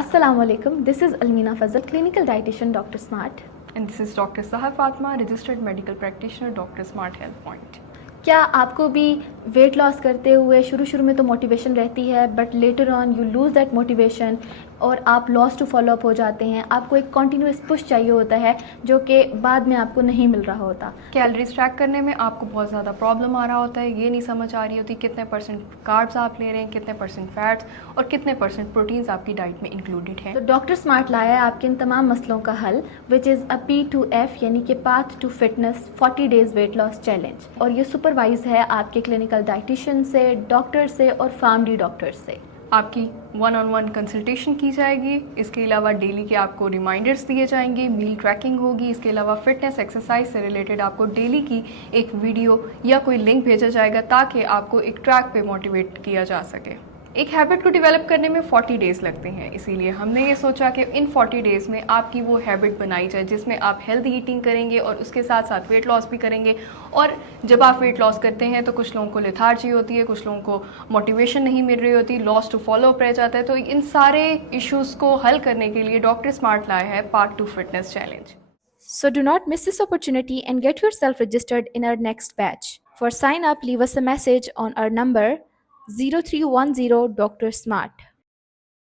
Assalamu alaikum. This is Almina Fazal, clinical dietitian, Dr. Smart. And this is Dr. Sahar Fatma, registered medical practitioner, Dr. Smart Health Point. क्या आपको भी weight loss करते हुए शुरू में तो motivation रहती है, but later on you lose that motivation और आप लॉस टू फॉलो अप हो जाते हैं? आपको एक कंटिन्यूस पुश चाहिए होता है जो कि बाद में आपको नहीं मिल रहा होता. कैलोरीज ट्रैक करने में आपको बहुत ज़्यादा प्रॉब्लम आ रहा होता है, ये नहीं समझ आ रही होती कितने परसेंट कार्ब्स आप ले रहे हैं, कितने परसेंट फैट्स और कितने परसेंट प्रोटीन्स आपकी डाइट में इंक्लूडेड हैं. तो डॉक्टर स्मार्ट लाया है आपके इन तमाम मसलों का हल, विच इज़ अ P2F यानी कि path to fitness 40 days weight loss challenge. और ये सुपरवाइज है आपके क्लिनिकल डाइटिशियन से, डॉक्टर से और फार्मडी डॉक्टर से. आपकी 1-on-1 कंसल्टेशन की जाएगी. इसके अलावा डेली के आपको रिमाइंडर्स दिए जाएंगे, मील ट्रैकिंग होगी. इसके अलावा फिटनेस एक्सरसाइज से रिलेटेड आपको डेली की एक वीडियो या कोई लिंक भेजा जाएगा ताकि आपको एक ट्रैक पे मोटिवेट किया जा सके. एक हैबिट को डेवलप करने में 40 डेज़ लगते हैं, इसीलिए हमने ये सोचा कि इन 40 डेज़ में आपकी वो हैबिट बनाई जाए जिसमें आप हेल्दी ईटिंग करेंगे और उसके साथ साथ वेट लॉस भी करेंगे. और जब आप वेट लॉस करते हैं तो कुछ लोगों को लेथार्जी होती है, कुछ लोगों को मोटिवेशन नहीं मिल रही होती, लॉस टू फॉलो अप रह जाता है. तो इन सारे इश्यूज़ को हल करने के लिए डॉक्टर स्मार्ट लाया है part 2 fitness challenge. So do not miss this opportunity and get yourself registered in our next batch. For sign up, leave us a message on our number 0310 Dr. Smart.